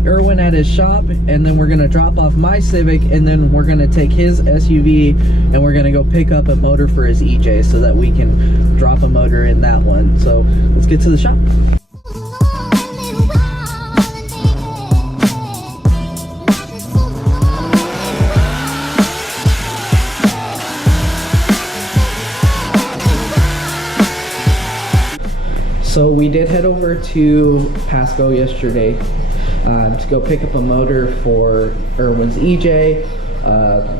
meet Erwin at his shop, and then we're gonna drop off my Civic, and then we're gonna take his SUV and we're gonna go pick up a motor for his EJ so that we can drop a motor in that one. So let's get to the shop. So we did head over to Pasco yesterday to go pick up a motor for Erwin's EJ.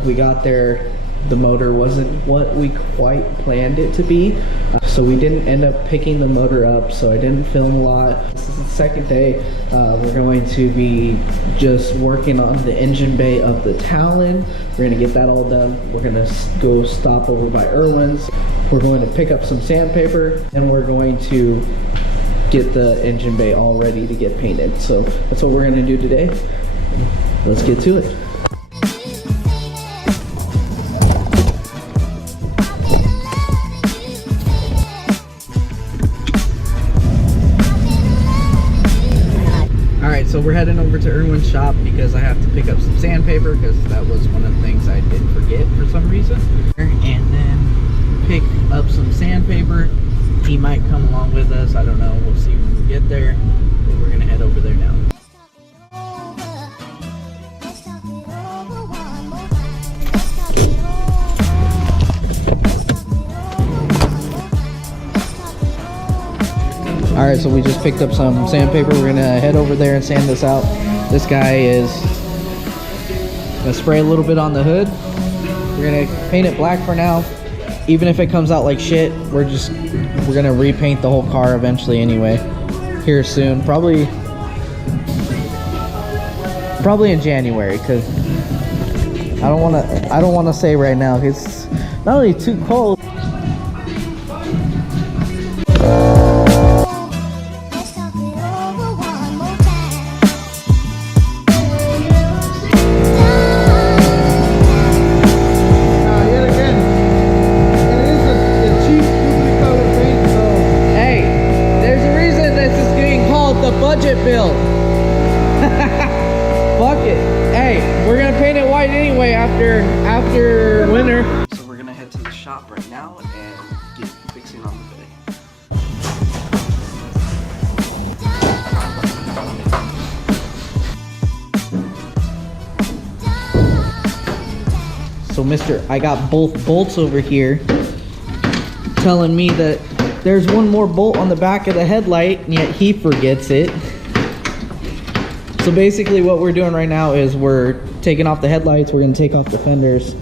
We got there, the motor wasn't what we quite planned it to be, so we didn't end up picking the motor up, so I didn't film a lot. This is the second day. We're going to be just working on the engine bay of the Talon. We're gonna get that all done. We're gonna go stop over by Erwin's. We're going to pick up some sandpaper, and we're going to get the engine bay all ready to get painted. So that's what we're gonna do today. Let's get to it. Alright, so we're heading over to Erwin's shop because I have to pick up some sandpaper, because that was one of the things I did forget for some reason. And then pick up some sandpaper. He might come along with us, I don't know, we'll see when we get there, but we're gonna head over there now. Alright, so we just picked up some sandpaper. We're gonna head over there and sand this out. This guy is gonna spray a little bit on the hood. We're gonna paint it black for now. Even if it comes out like shit, we're gonna repaint the whole car eventually anyway. Here soon, probably in January, because I don't wanna say right now. It's not only too cold. Bill. Fuck it. Hey, we're gonna paint it white anyway after winter. So we're gonna head to the shop right now and get fixing on the bay. So I got both bolts over here telling me that there's one more bolt on the back of the headlight, and yet he forgets it. So basically what we're doing right now is we're taking off the headlights, we're gonna take off the fenders,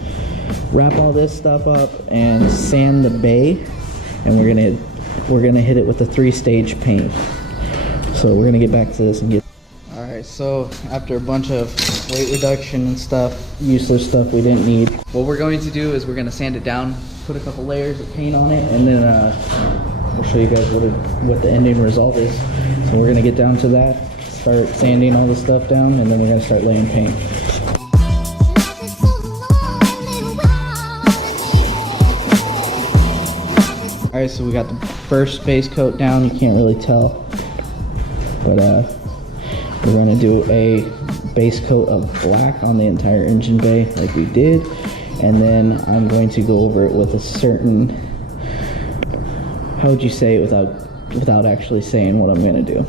wrap all this stuff up, and sand the bay, and we're gonna hit it with a 3-stage paint. So we're gonna get back to this and get. Alright, so after a bunch of weight reduction and stuff, useless stuff we didn't need, what we're going to do is we're gonna sand it down, put a couple layers of paint on it, and then we'll show you guys what the ending result is. So we're gonna get down to that, start sanding all the stuff down, and then we're gonna start laying paint. Alright, so we got the first base coat down. You can't really tell, but we're gonna do a base coat of black on the entire engine bay like we did, and then I'm going to go over it with a certain, how would you say it without actually saying what I'm gonna do?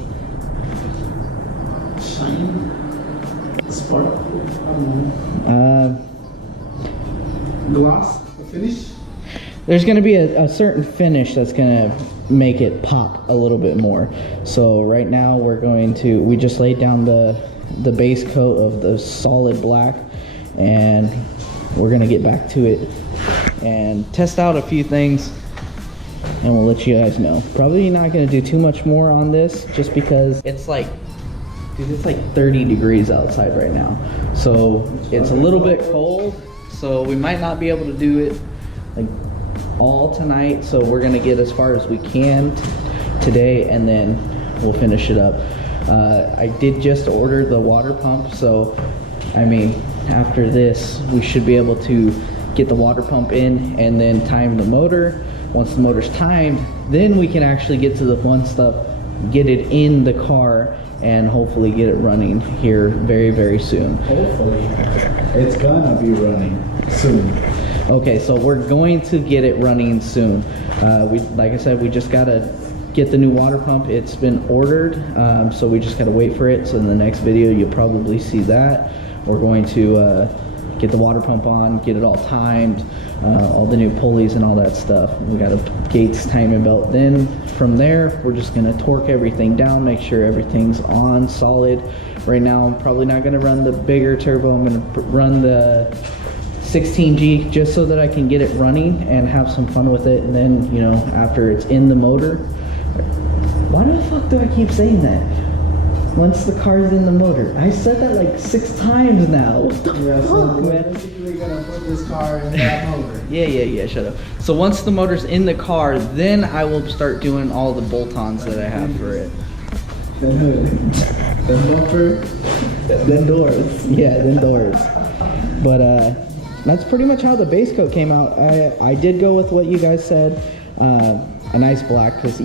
Shine, spark, gloss, finish. There's gonna be a certain finish that's gonna make it pop a little bit more. So right now we just laid down the base coat of the solid black, and we're gonna get back to it and test out a few things, and we'll let you guys know. Probably not gonna do too much more on this, just because it's like 30 degrees outside right now, so it's a little bit cold, so we might not be able to do it like all tonight. So we're gonna get as far as we can today, and then we'll finish it up. I did just order the water pump, so I mean, after this we should be able to get the water pump in and then time the motor. Once the motor's timed, then we can actually get to the fun stuff, get it in the car, and hopefully get it running here very, very soon. Hopefully. It's gonna be running soon. Okay, so we're going to get it running soon. Like I said, we just gotta get the new water pump. It's been ordered, so we just gotta wait for it. So in the next video, you'll probably see that. We're going to get the water pump on, get it all timed, all the new pulleys and all that stuff. We got a Gates timing belt. Then from there, we're just gonna torque everything down, make sure everything's on solid. Right now, I'm probably not gonna run the bigger turbo. I'm gonna run the 16G just so that I can get it running and have some fun with it. And then, you know, after it's in the motor, why the fuck do I keep saying that? Once the car's in the motor. I said that like 6 times now. What the fuck, man? We're basically gonna put this car in that motor. Yeah, shut up. So once the motor's in the car, then I will start doing all the bolt-ons that I have for it. The hood, the bumper, Then doors. Yeah, then doors. But that's pretty much how the base coat came out. I did go with what you guys said. A nice black, because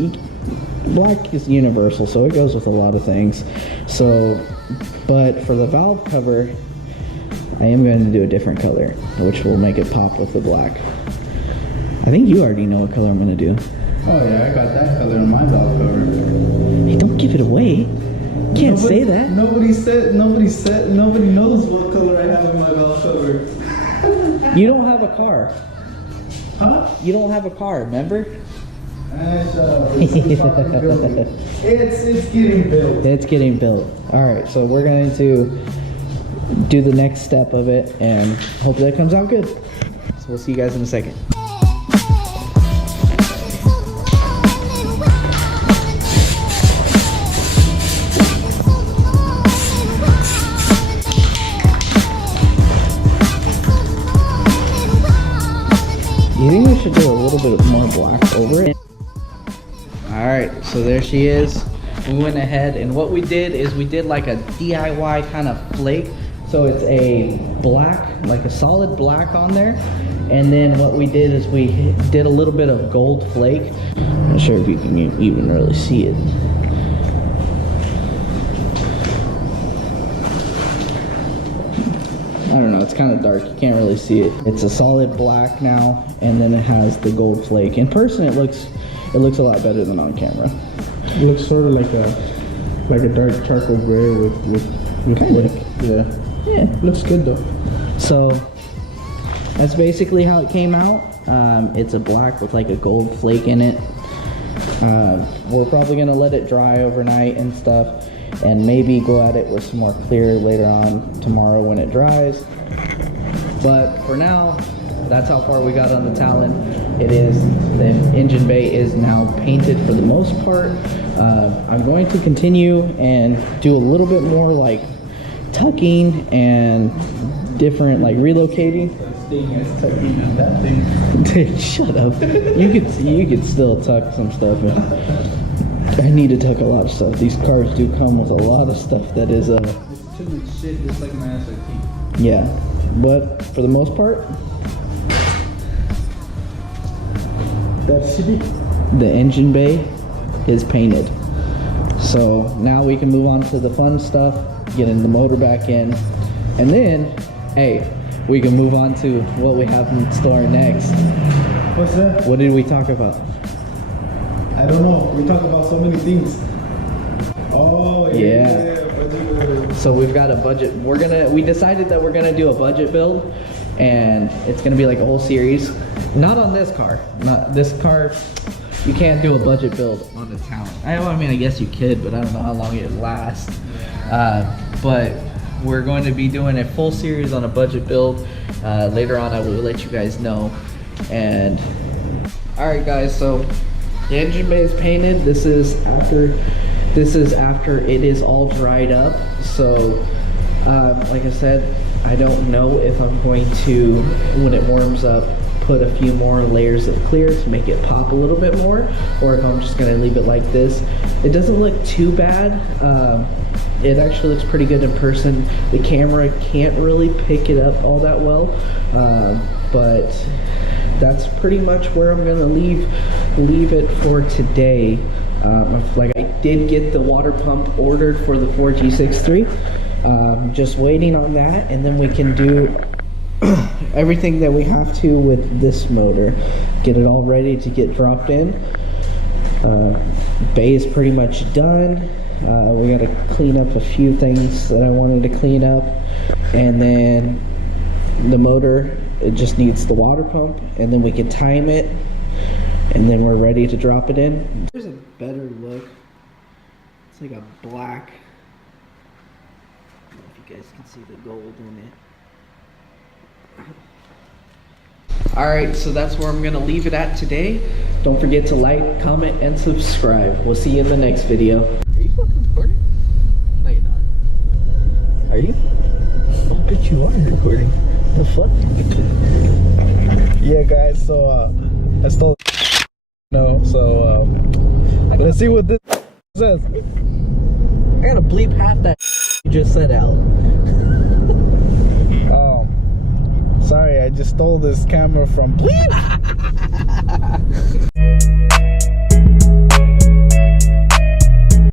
black is universal, so it goes with a lot of things. So, but for the valve cover, I am going to do a different color, which will make it pop with the black. I think you already know what color I'm going to do. Oh yeah, I got that color in my valve cover. Hey, don't give it away. Can't say that. Nobody knows what color I have in my valve cover. You don't have a car. Huh? You don't have a car, remember? Shut up. It's fucking building. It's getting built. It's getting built. All right, so we're going to do the next step of it and hope that comes out good. So we'll see you guys in a second. You think we should do a little bit more black over it? Alright, so there she is. We went ahead and what we did is we did like a DIY kind of flake. So it's a black, like a solid black on there. And then what we did is we did a little bit of gold flake. I'm not sure if you can even really see it. I don't know, it's kind of dark, you can't really see it. It's a solid black now, and then it has the gold flake. In person, it looks a lot better than on camera. It looks sort of like a dark charcoal gray with Kinda. black. Yeah. Yeah. Looks good though. So that's basically how it came out. It's a black with like a gold flake in it. We're probably gonna let it dry overnight and stuff, and maybe go at it with some more clear later on tomorrow when it dries. But for now, that's how far we got on the Talon. The engine bay is now painted for the most part. I'm going to continue and do a little bit more like tucking and different like relocating. That thing. Dude, shut up. You could still tuck some stuff in. I need to tuck a lot of stuff. These cars do come with a lot of stuff that is It's too much shit, just like my SRT. yeah. But for the most part, That's shitty. the engine bay is painted. So now we can move on to the fun stuff, getting the motor back in, and then, hey, we can move on to what we have in store next. What's that? What did we talk about? I don't know. We talk about so many things. Oh Yeah. budget. So we've got a budget. We decided that we're gonna do a budget build, and it's gonna be like a whole series. Not on this car. Not this car. You can't do a budget build on the Talon. I mean, I guess you could, but I don't know how long it lasts. But we're going to be doing a full series on a budget build. Later on, I will let you guys know. And all right, guys. So the engine bay is painted. This is after it is all dried up. So, like I said, I don't know if I'm going to, when it warms up, put a few more layers of clear to make it pop a little bit more, or if I'm just gonna leave it like this. It doesn't look too bad. It actually looks pretty good in person. The camera can't really pick it up all that well, but that's pretty much where I'm gonna leave it for today. Like I did get the water pump ordered for the 4G63. Just waiting on that, and then we can do everything that we have to with this motor. Get it all ready to get dropped in. Bay is pretty much done. We got to clean up a few things that I wanted to clean up, and then the motor, it just needs the water pump, and then we can time it, and then we're ready to drop it in. There's a better look. It's like a black. I don't know if you guys can see the gold in it. Alright, so that's where I'm going to leave it at today. Don't forget to like, comment, and subscribe. We'll see you in the next video. Are you fucking recording? No, you're not. Are you? I bet you are recording. The fuck? Yeah, guys. So I stole. No. So let's see what this says. I gotta bleep half that you just said out. Sorry, I just stole this camera from bleep.